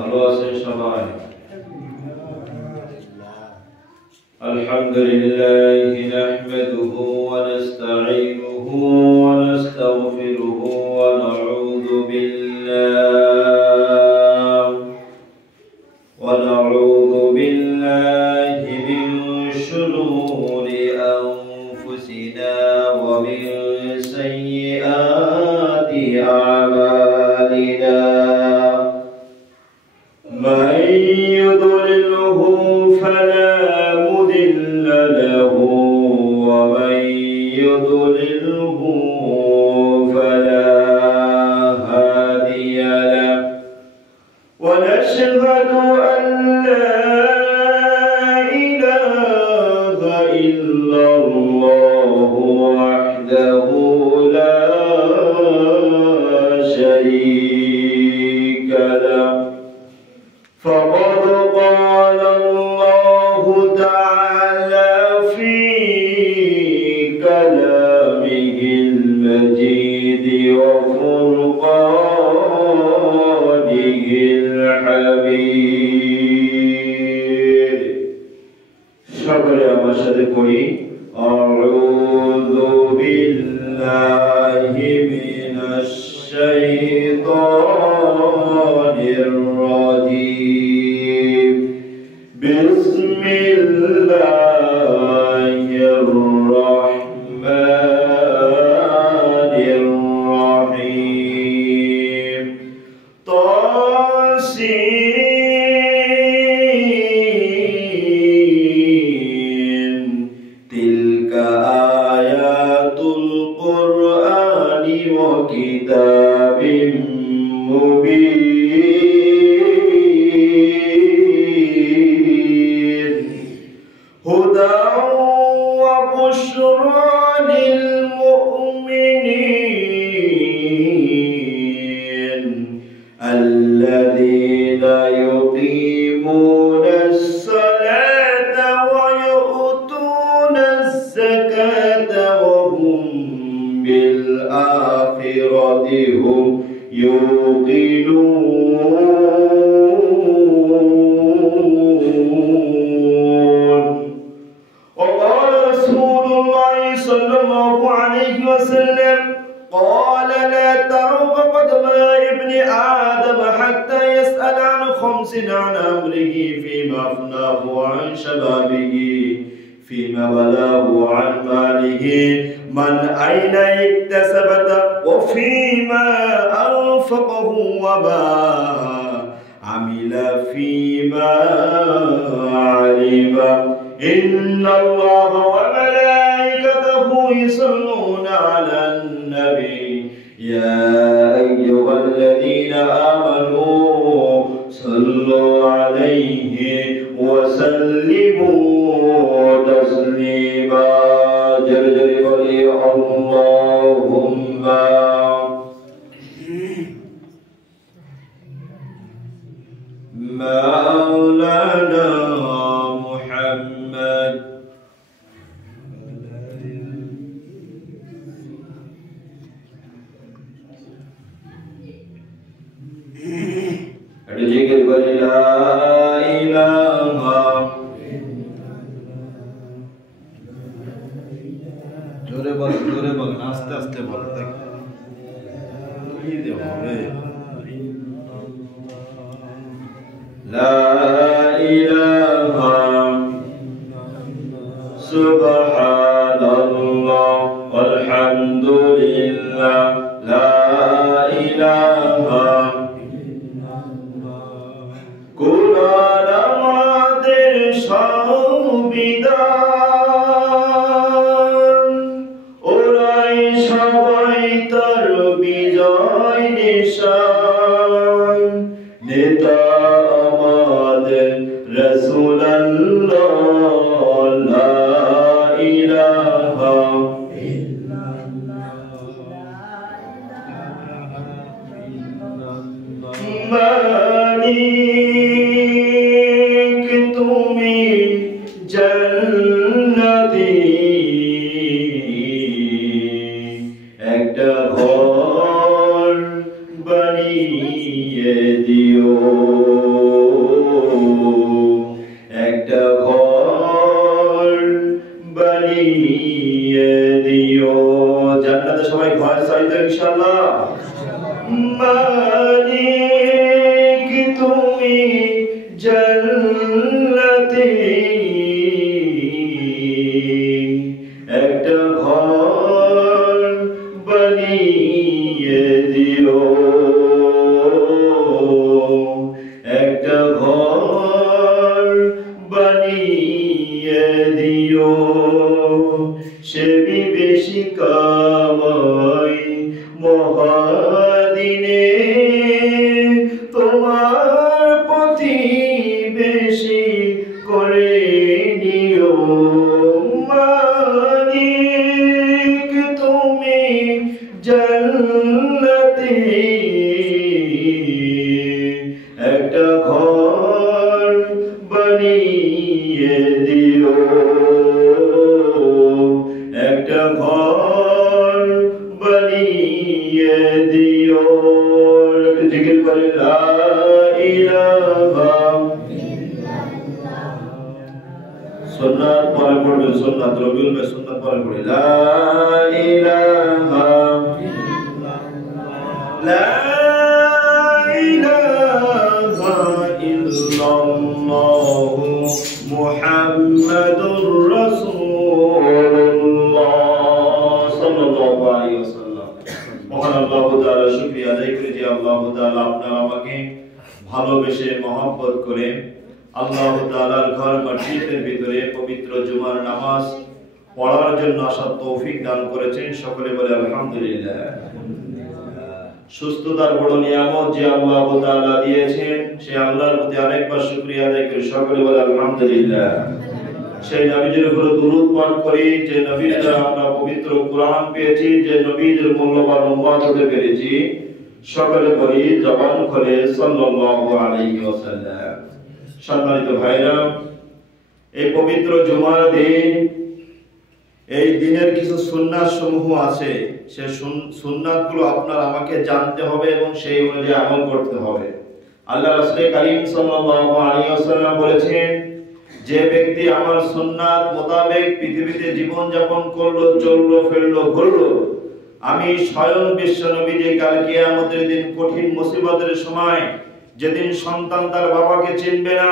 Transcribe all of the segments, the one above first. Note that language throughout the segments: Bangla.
ভালো আছেন সবাই? আলহামদুলিল্লাহি নাহমাদুহু ওয়া নাস্তাঈনুহু ওয়া নাস্তাগফিরুহু ওয়া নাউযু বিল্লাহি মিন শুরুরি আনফুসিনা ওয়া মিন সাইয়্যাতি আ'মালিনা من يضلله فلا مضل له ومن يضلله فلا هادي له ونشهد أن لا إله إلا الله وحده لا شريك له فقد قال الله تعالى في كلامه المجيد وفرقانه الحميد সকলে আমার সাথে পড়ি আউযু বিল্লাহি মিনাশ শাইতানির রাজীম বিসমিল্লাহির রহমানির রহিম তাসিন তিলকা আয়াতুল কুরআনি ওয়া কিতাবিম মুবিন হুদাও ওয়া বুশরা লিল মুমিনিন আল্লাযীনা ইউকিমুনাস সালাতা ওয়া ইউতুনাস যাকাতা ওয়া হুম বিল আখিরাতি হুম يوقنون وقال رسول الله صلى الله عليه وسلم قال لا تروا قدم ابن آدم حتى يسأل عن خمس عن أمره فيما أفناه وعن شبابه فيما بلاه عن ماله من أين اكتسبت وفيما أنفقه وما عمل فيما علم إن الله وملائكته يصلون على النبي يا أيها الذين آمنوا صلوا عليه وسلموا تسليما جل ولي اللهم مولانا محمد ذكر لا إله জোরে বল আস্তে আস্তে বল কি দেব হবে লা ইলাহা সুবহানাল্লাহ আলহামদুলিল্লাহ লা ইলাহা কুরআন আমাদের সংবিধান ওরাই সবাই তার বিজয় নিশান নেতা আমাদের রাসূলুল্লাহ লা ইলাহা মালিক তুমি জান্নাতি একটা ঘর বানিয়ে বানিয়ে দিও, একটা ঘর বানিয়ে দিও। জান্নাতে সবাই ঘর চাইতো ইনশাআল্লাহ। মালিক তুমি জান্নাতে একটা ঘর বানিয়ে দিও, একটা ঘর বানিয়ে দিও। সে বেশি কামাই মহাদিনে তোমার প্রতিবেশী করে নিও। মালিক তুমি জান্নাতে একটা ঘর বানিয়ে দিও, একটা ঘর বানিয়ে দিও। জিকির করে লা ইলাহা ইল্লাল্লাহ। সুন্নাত পরে পড়বেন, সুন্নাত রবিউল ভাই সুন্নাত পরে পড়ি। লা ইলাহা ইল্লাল্লাহ, লা ইলাহা ইল্লাল্লাহ মুহাম্মাদুর রাসূলুল্লাহ সাল্লাল্লাহু আলাইহি ওয়াসাল্লাম। মহান আল্লাহ তাআলা শুকরিয়া আদায় করি যে আল্লাহ তাআলা আপনারা আমাকে ভালোবেসে মহব্বত করে আল্লাহ তাআলার ঘর মসজিদের ভিতরে পবিত্র জুমার নামাজ পড়ার জন্য আসার তৌফিক দান করেছেন। সকলে বলে আলহামদুলিল্লাহ। সুস্থতার বড় নিয়ামত যে আল্লাহ তাআলা দিয়েছেন, সেই আল্লাহর প্রতি আরেকবার শুকরিয়া আদায় করি। সকলে বলে আলহামদুলিল্লাহ। সেই নবীজির উপরে দরুদ পাঠ করি যে নবীর দ্বারা আমরা পবিত্র কোরআন পেয়েছি, যে নবীর মূল্যবান উম্মত হতে পেরেছি। সকলে বলি জবান খুলে সাল্লাল্লাহু আলাইহি ওয়াসাল্লাম। সম্মানিত ভাইরা, এই পবিত্র জুমার দিন, এই দিনের কিছু সুন্নাত সমূহ আছে। সে সুন্নাতগুলো আপনার আমাকে জানতে হবে এবং সেই অনুযায়ী আমল করতে হবে। আল্লাহ রাসূল কারীম সাল্লাল্লাহু আলাইহি ওয়াসাল্লাম বলেছেন, যে ব্যক্তি আমার সুন্নাত মোতাবেক পৃথিবীতে জীবন যাপন করলো, চললো, ফিরলো, ঘুরলো, আমি স্বয়ং বিশ্ব নবী যে কাল কিয়ামতের দিন কঠিন মুসিবতের সময়, যেদিন সন্তান তার বাবাকে চিনবে না,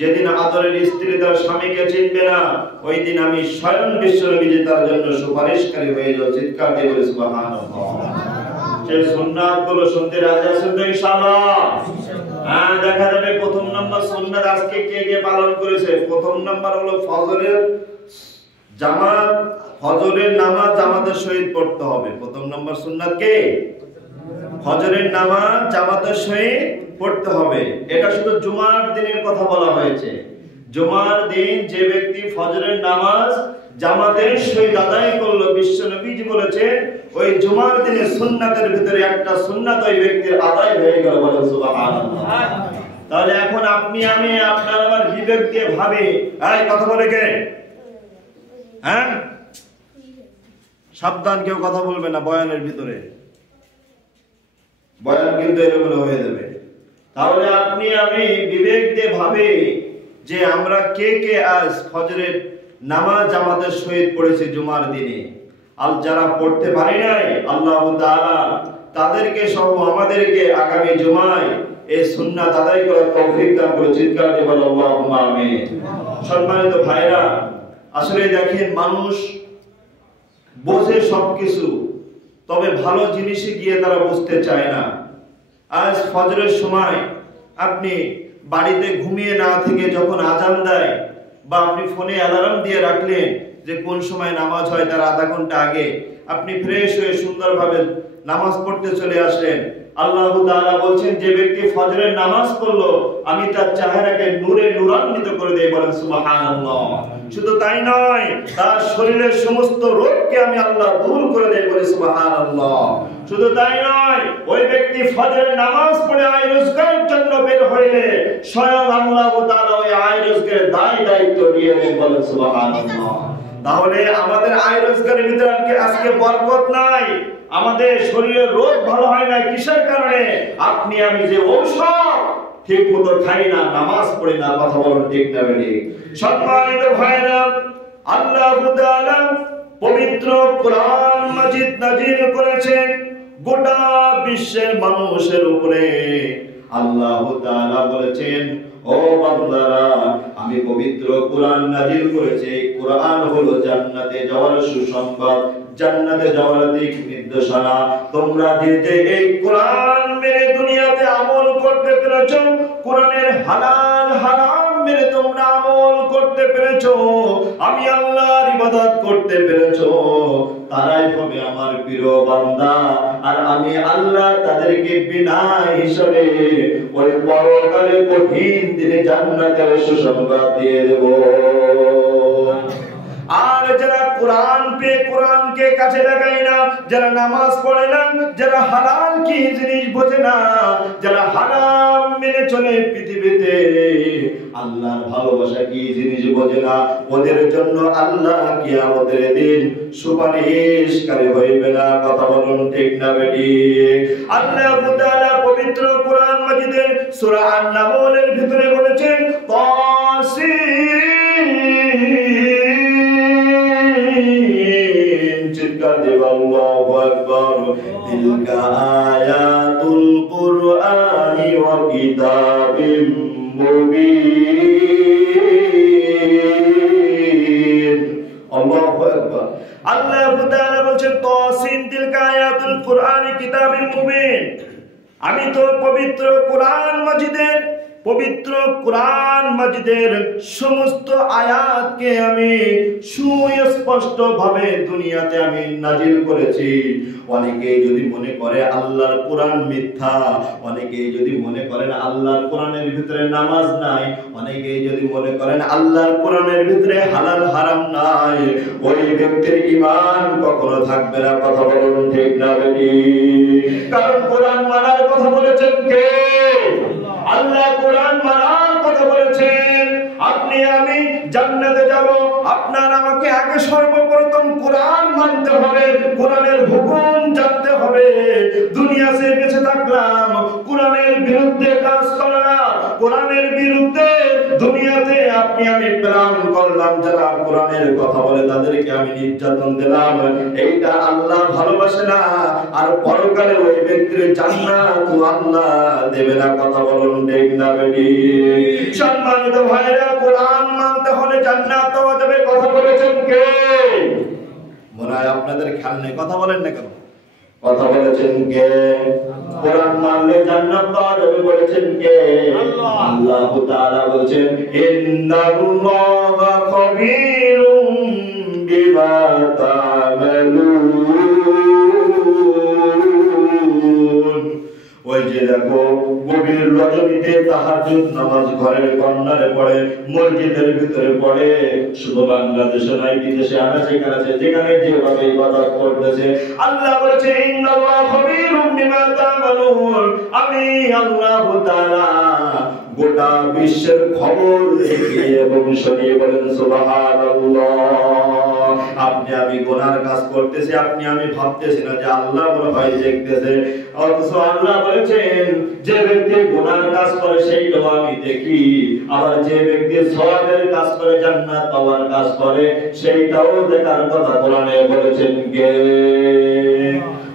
যেদিন আদরের স্ত্রী তার স্বামীকে চিনবে না, ওই দিন আমি স্বয়ং বিশ্ব নবী যে তার জন্য সুপারিশকারী হয়ে যাব। চিৎকার দিয়ে বলে সুবহানাল্লাহ। সেই সুন্নাতগুলো শুনতে রাজি আছেন তো ইনশাআল্লাহ? হ্যাঁ, দেখা যাবে প্রথম নাম্বার সুন্নাত আজকে কে কে পালন করেছে। প্রথম নাম্বার হলো ফজরের জামাত, ফজরের নামাজ জামাতের সহিত পড়তে হবে। প্রথম নাম্বার সুন্নাত কে? ফজরের নামাজ জামাতের সহিত পড়তে হবে। এটা শুধু জুমার দিনের কথা বলা হয়েছে। জুমার দিন যে ব্যক্তি ফজরের নামাজ জামাতের সহিত আদায় করলো, বিশ্ব নবীজি বলেছেন ওই জুমার দিনের সুন্নাতের ভিতরে একটা সুন্নাত ওই ব্যক্তির আদায় হয়ে গেল। বলেন সুবহানাল্লাহ। তাহলে এখন আপনি আমি আপনার আমার বিবেক দিয়ে ভাবে, এই কথা বলে কে? হ্যাঁ, সাবধান, কেউ কথা বলবে না বয়ানের ভিতরে, বয়ান কিন্তু এলোমেলো হয়ে যাবে। তাহলে আপনি আমি বিবেক দিয়ে ভাবে যে আমরা কে কে আজ ফজরের নামাজ জামাতের সহিত পড়েছি জুমার দিনে। আর যারা পড়তে পারি নাই, আল্লাহ তাআলা তাদেরকে সহ আমাদেরকে আগামী জুমায় এই সুন্নাত আদায় করার তৌফিক দান করে। চিৎকার দিয়ে বলো আল্লাহুম্মা আমিন। সম্মানিত ভাইরা, আসলে দেখেন, মানুষ বোঝে সবকিছু, তবে ভালো জিনিসে গিয়ে তারা বুঝতে চায় না। আজ ফজরের সময় আপনি বাড়িতে ঘুমিয়ে না থেকে যখন আজান দেয়, বা আপনি ফোনে অ্যালার্ম দিয়ে রাখলেন যে কোন সময় নামাজ হয় তার আধা ঘন্টা আগে, আপনি ফ্রেশ হয়ে সুন্দরভাবে নামাজ পড়তে চলে আসলেন। আল্লাহ তাআলা বলছেন, যে ব্যক্তি ফজরের নামাজ পড়লো আমি তার চেহারাকে নূরে নূরান্বিত করে দেই। বলেন সুবহানাল্লাহ। শুধু তাই নয়, তার শরীরের সমস্ত রোগকে আমি আল্লাহ দূর করে দেই। বলে সুবহানাল্লাহ। শুধু তাই নয়, ওই ব্যক্তি ফজরের নামাজ পড়ে আয় রোজগারের জন্য বের হইলে স্বয়ং আল্লাহ তাআলা ওই আয় রোজগারের দায়িত্ব নিয়ে নেন। বলেন সুবহানাল্লাহ। তাহলে আমাদের আয় রোজগারের ভিতরে আজকে বরকত নাই, আমাদের শরীরের রোগ ভালো হয় না কিসের কারণে? আপনি আমি যে ঔষধ ঠিক মতো খাই না, নামাজ পড়ি না, কথা বলুন ঠিক না বেঠিক? সম্মানিত ভাইরা, আল্লাহ তাআলা পবিত্র কোরআন মাজিদ নাযিল করেছেন গোটা বিশ্বের মানুষের উপরে। আল্লাহ তাআলা বলেছেন, ও বান্দারা, আমি পবিত্র কোরআন নাযিল করেছি। কোরআন হলো জান্নাতে যাওয়ার সুসংবাদ, জান্নাতে যাওয়ার দিক নির্দেশনা। তোমরা যে এই কোরআন মেনে দুনিয়াতে আমল করতে পেরেছো, কোরআনের হালাল হারাম মেনে তোমরা আমল করতে পেরেছো, আমি আল্লাহর ইবাদত করতে পেরেছো, তারাই হবে আমার প্রিয় বান্দা। আর আমি আল্লাহ তাদেরকে বিনা হিসাবে ওই পরকালে কঠিন দিনে জান্নাতের সুসংবাদ দিয়ে দেব। আর যারা কোরআন পেয়ে কোরআনকে কাছে লাগায় না, যারা নামাজ পড়ে না, যারা হালাল কি জিনিস বোঝে না, যারা হারাম মেনে চলে পৃথিবীতে, আল্লাহর ভালোবাসা কি জিনিস বোঝে না, ওদের জন্য আল্লাহ কিয়ামতের দিন সুপারিশকারী হইবে না। কথা বলুন ঠিক না বেঠিক? আল্লাহ তাআলা পবিত্র কোরআন মাজিদের সূরা আন-নামলের ভিতরে বলেছেন, চিৎকার দেব আল্লাহু আকবার। তিলকা আয়াতুল কুরআনি ওয়া কিতাবিম মুবিন। আল্লাহু আকবার। আল্লাহ তাআলা বলেন, তাসিন তিলকা আয়াতুল কুরআনি কিতাবিম মুবিন। আমি তো পবিত্র কোরআন মাজিদের সমস্ত আয়াতকে আমি সুস্পষ্ট ভাবে দুনিয়াতে আমি নাজিল করেছি। অনেকেই যদি মনে করে আল্লাহর কোরআন মিথ্যা, অনেকেই যদি মনে করেন আল্লাহর কোরআনের ভিতরে নামাজ নাই, অনেকেই যদি মনে করেন আল্লাহর কোরআনের ভিতরে হালাল হারাম নাই, ওই ব্যক্তির ঈমান কখনো থাকবে না। কথা বলুন ঠিক না বেঠিক? কারণ কোরআন মানার কথা বলেছেন কে? আল্লাহ কোরআন মানার কথা বলেছেন। আপনি আমি জান্নাতে যাব, আপনার আমাকে আগে সর্বপ্রথম কোরআন মানতে হবে, কোরআনের হুকুম জানতে হবে। দুনিয়াতে বেঁচে থাকলাম কোরআনের বিরুদ্ধে কাজ করলাম, কোরআনের বিরুদ্ধে দুনিয়াতে আপনি আমি প্ল্যান করলাম, যারা কোরআনের কথা বলে তাদেরকে আমি নির্যাতন দিলাম, এইটা আল্লাহ ভালোবাসে না। আর পরকালে ওই ব্যক্তির জান্নাত আল্লাহ দেবে না। কথা বলুন ঠিক না বেঠিক? সম্মানিত ভাইরা, কোরআন মানতে হলে জান্নাত পাওয়া যাবে। কথা বলেছেন কে? মনে হয় আপনাদের খেয়াল নেই, কথা বলেন না কেন? কথা বলেছেন কে? কোরআন মানলে জান্নাত পাওয়া যাবে বলেছেন কে? আল্লাহ তাআলা বলেছেন, ইন্নাল্লাহা খাবীরুম বিমা তা'মালুন। ওই যে দেখো, গভীর রজনীতে তাহাজ্জুদ নামাজ ঘরের কর্নারে পড়ে, মসজিদের ভিতরে পড়ে, শুধু বাংলাদেশে নয়, বিদেশে আনাচে কানাচে যেখানে যেভাবে ইবাদত করতেছে, আল্লাহ বলেছে, ইন্নাল্লাহা খাবীরুম বিমা তা'মালুন। আমি আল্লাহ তাআলা গোটা বিশ্বের খবর দেখি এবং শুনি। বলেন সুবহানাল্লাহ। আপনি আমি গুনার কাজ করতেছি, আপনি আমি ভাবতেছি না যে আল্লাহ মনে হয় দেখতেছে, অথচ আল্লাহ বলেছেন যে ব্যক্তি গুনার কাজ করে সেইটাও আমি দেখি, আবার যে ব্যক্তি সওয়াবের কাজ করে, জান্নাত পাওয়ার কাজ করে, সেইটাও দেখার কথা কোরআনে বলেছেন কে?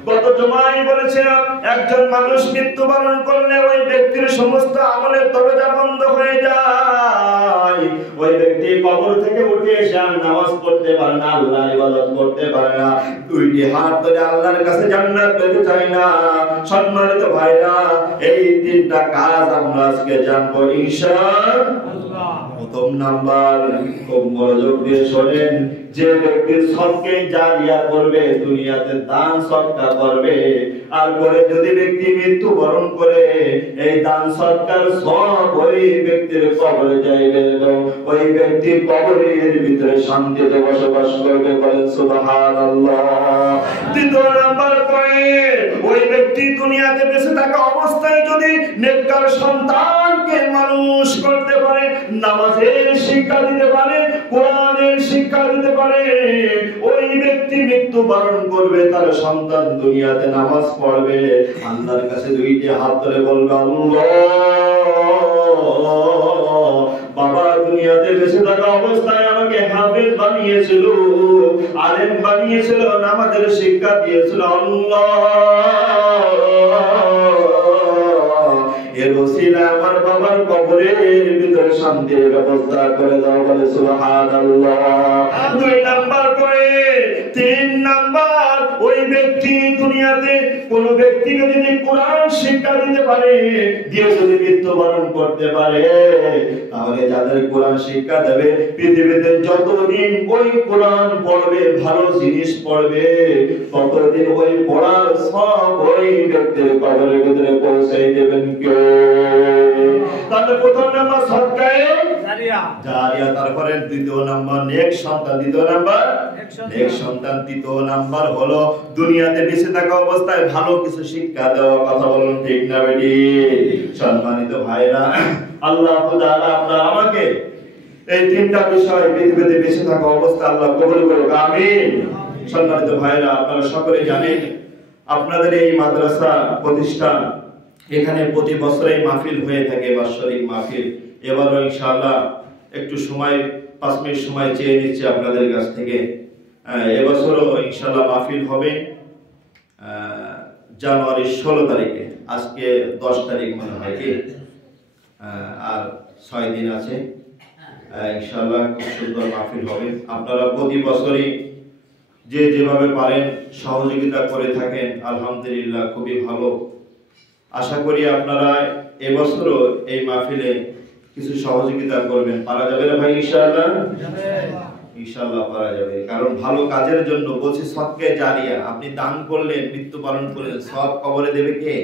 গত জুমায় বলেছিলাম, একজন মানুষ মৃত্যুবরণ করলে ওই ব্যক্তির সমস্ত আমলের দরজা বন্ধ হয়ে যায়। ওই ব্যক্তি কবর থেকে উঠে এসে আর নামাজ পড়তে পারে না, আল্লাহর ইবাদত করতে পারে না, দুইটি হাত ধরে আল্লাহর কাছে জান্নাত পেতে চায় না। সম্মানিত ভাইরা, এই তিনটা কাজ আমরা আজকে জানবো ইনশাআল্লাহ। প্রথম নাম্বার, খুব মনোযোগ দিয়ে শোনেন, যে ব্যক্তি সদকা জারিয়া করবে, দুনিয়াতে দান সদকা করবে, আর পরে যদি ব্যক্তি মৃত্যুবরণ করে, এই দান সদকার সব ওই ব্যক্তির কবরে যাইবে এবং ওই ব্যক্তির কবরের ভিতরে শান্তিতে বসবাস করবে। বলেন সুবহানাল্লাহ। দ্বিতীয় নাম্বার পয়েন্ট, ওই ব্যক্তি দুনিয়াতে বেঁচে থাকা অবস্থায় যদি নেককার সন্তানকে মানুষ করতে পারে, নামাজের শিক্ষা দিতে পারে, কোরআনের শিক্ষা দিতে পারে, ওই ব্যক্তি মৃত্যুবরণ করবে, তার সন্তান দুনিয়াতে নামাজ পড়বে, আল্লাহর কাছে দুইটি হাত ধরে বলবে, আল্লাহ বাবা দুনিয়াতে বেঁচে থাকা অবস্থায় আমাকে হাফেজ বানিয়েছিল, আলেম বানিয়েছিল, নামাজের শিক্ষা দিয়েছিল, আল্লাহ এর ওসিলায় আমার বাবার কবরের ভিতরে শান্তির ব্যবস্থা করে দাও, বলে সুবহানাল্লাহ। 2 নাম্বার পরে 3 নাম্বার, ওই ব্যক্তি দুনিয়াতে কোন ব্যক্তিকে যদি কোরআন শিক্ষা দিতে পারে, দিয়ে যদি মৃত্যুবরণ করতে পারে, তাহলে যাদের কোরআন শিক্ষা দেবে পৃথিবীতে যতদিন ওই কোরআন পড়বে, ভালো জিনিস পড়বে, ততদিন ওই পড়ার সব ওই ব্যক্তির কবরের ভিতরে পৌঁছে দেবেন কে? তাহলে প্রথম নাম্বার সদকায়ে জারিয়া, তারপরে দ্বিতীয় নাম্বার নেক সন্তান, দ্বিতীয় নাম্বার নেক সন্তান, তৃতীয় নাম্বার হলো দুনিয়াতে বেঁচে থাকা অবস্থায় ভালো কিছু শিক্ষা দেওয়া। কথা বলুন ঠিক না বেটি? সম্মানিত ভাইরা, আল্লাহ তাআলা আপনার আমাকে এই 3টা বিষয় পৃথিবীতে বেঁচে থাকা অবস্থা আল্লাহ কবুল করুক, আমিন। সম্মানিত ভাইরা, আপনারা সকলে জানেন আপনাদের এই মাদ্রাসা প্রতিষ্ঠান, এখানে প্রতি বছরই মাহফিল হয়ে থাকে, বাৎসরিক মাহফিল। এবারও ইনশাআল্লাহ একটু সময় 5 মিনিট সময় চেয়ে নিচ্ছি আপনাদের কাছ থেকে। এবছরও ইনশাআল্লাহ মাহফিল হবে জানুয়ারির 16 তারিখে, আজকে 10 তারিখ মনে হয় কি, আর 6 দিন আছে। ইনশাআল্লাহ খুব সুন্দর মাহফিল হবে। আপনারা প্রতি বছরই যে যেভাবে পারেন সহযোগিতা করে থাকেন, আলহামদুলিল্লাহ খুবই ভালো। আশা করি আপনারা এবছরও এই মাহফিলে কিছু সহযোগিতা করবেন। পারা যাবে না ভাই? ইনশাআল্লাহ ইনশাআল্লাহ পারা যাবে, কারণ ভালো কাজের জন্য বলছি সদকা জারিয়া। আপনি দান করলেন, মৃত্যুবরণ করলেন, সব কবরে দেবে কে?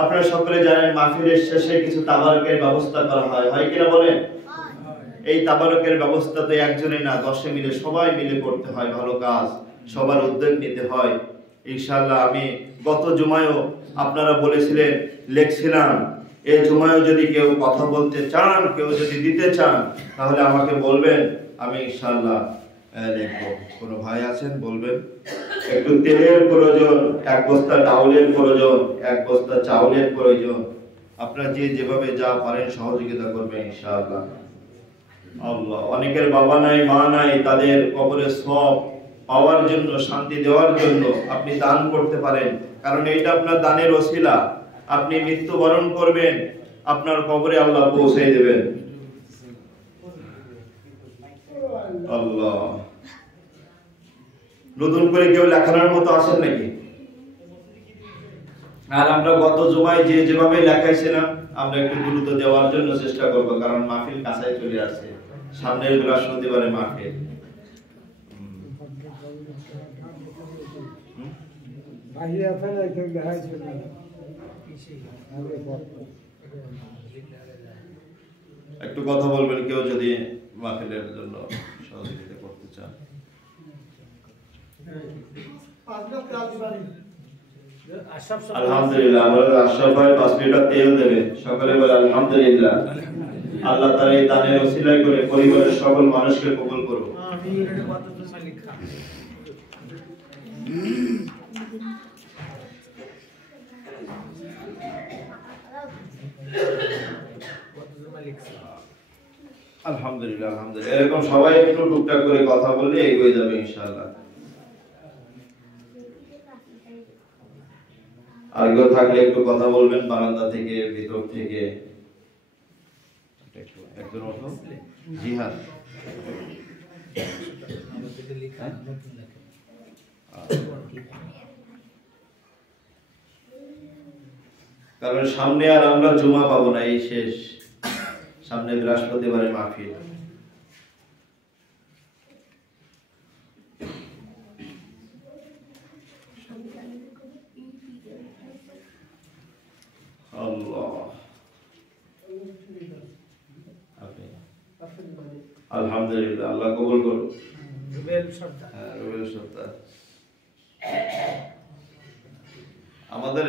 আপনারা সকলে জানেন মাহফিলের শেষে কিছু তাবারকের ব্যবস্থা করা হয়, হয় কিনা বলেন? এই তাবারকের ব্যবস্থা তো একজনে না, 10 মিলে সবাই মিলে করতে হয়। ভালো কাজ সবার উদ্যোগ নিতে হয়। ইনশাআল্লাহ আমি গত জুমায়ও আপনারা বলেছিলেন, লিখছিলাম, এই জুমায়ও যদি কেউ কথা বলতে চান, কেউ যদি দিতে চান, তাহলে আমাকে বলবেন, আমি ইনশাআল্লাহ লিখবো। কোন ভাই আছেন বলবেন? একটু তেলের প্রয়োজন, 1 বস্তা ডাউলের প্রয়োজন, 1 বস্তা চাউলের প্রয়োজন। আপনারা যে যেভাবে যা পারেন সহযোগিতা করবেন ইনশাআল্লাহ। আল্লাহ, অনেকের বাবা নাই, মা নাই, তাদের কবরে সওয়াব পাওয়ার জন্য, শান্তি দেওয়ার জন্য আপনি দান করতে পারেন, কারণ এটা আপনার দানের ওসিলা। আপনি মৃত্যুবরণ করবেন, আপনার কবরে আল্লাহ পৌঁছে দেবেন। আল্লাহ, নতুন করে কেউ লেখানোর মতো আছেন নাকি? আর আমরা গত জুমায় যে যেভাবে লেখাইছিলাম, আমরা একটু গুরুত্ব দেওয়ার জন্য চেষ্টা করব, কারণ মাহফিল কাছে চলে আসছে, সামনের বৃহস্পতিবারে মাহফিল। একটু কথা বলবেন কেউ যদি মাহফিলের জন্য সহযোগিতা করতে চান। আলহামদুলিল্লাহ, আমরা আশরাফ ভাই 5 লিটার তেল দেবে, সকলে বলে আলহামদুলিল্লাহ। আল্লাহ তাআলা এই দানের ওসিলায় করে পরিবারের সকল মানুষকে কবুল করুন, আমিন। আলহামদুলিল্লাহ, আলহামদুলিল্লাহ। এরকম সবাই একটু টুকটাক করে কথা বললে এগিয়ে যাবে ইনশাআল্লাহ। আর কেউ থাকলে একটু কথা বলবেন, বারান্দা থেকে, ভিতর থেকে। একজন ওঠো, জিহাদ। কারণ সামনে আর আমরা জুমা পাবো না, এই শেষ, সামনে বৃহস্পতিবারে মাহফিল। আল্লাহ, আলহামদুলিল্লাহ, আল্লাহ কবুল করুন। রুবেল সর্দার, আমাদের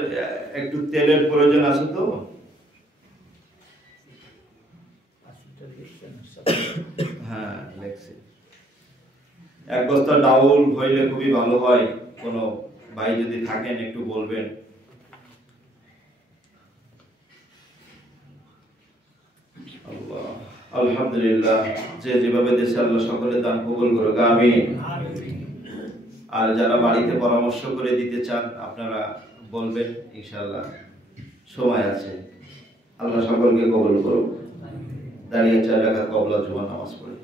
একটু তেলের প্রয়োজন আছে তো, হ্যাঁ এক বস্তা ডাউল হইলে খুবই ভালো হয়। কোনো ভাই যদি থাকেন একটু বলবেন। আল্লাহ, আলহামদুলিল্লাহ। যে যেভাবে দেশে আল্লাহ সকলে দান কবুল করুক, আমিন। আর যারা বাড়িতে পরামর্শ করে দিতে চান আপনারা বলবেন, ইনশাআল্লাহ সময় আছে। আল্লাহ সকলকে কবুল করুক। দাঁড়িয়ে 4 রাকাত কবলা জুমা নামাজ পড়ি।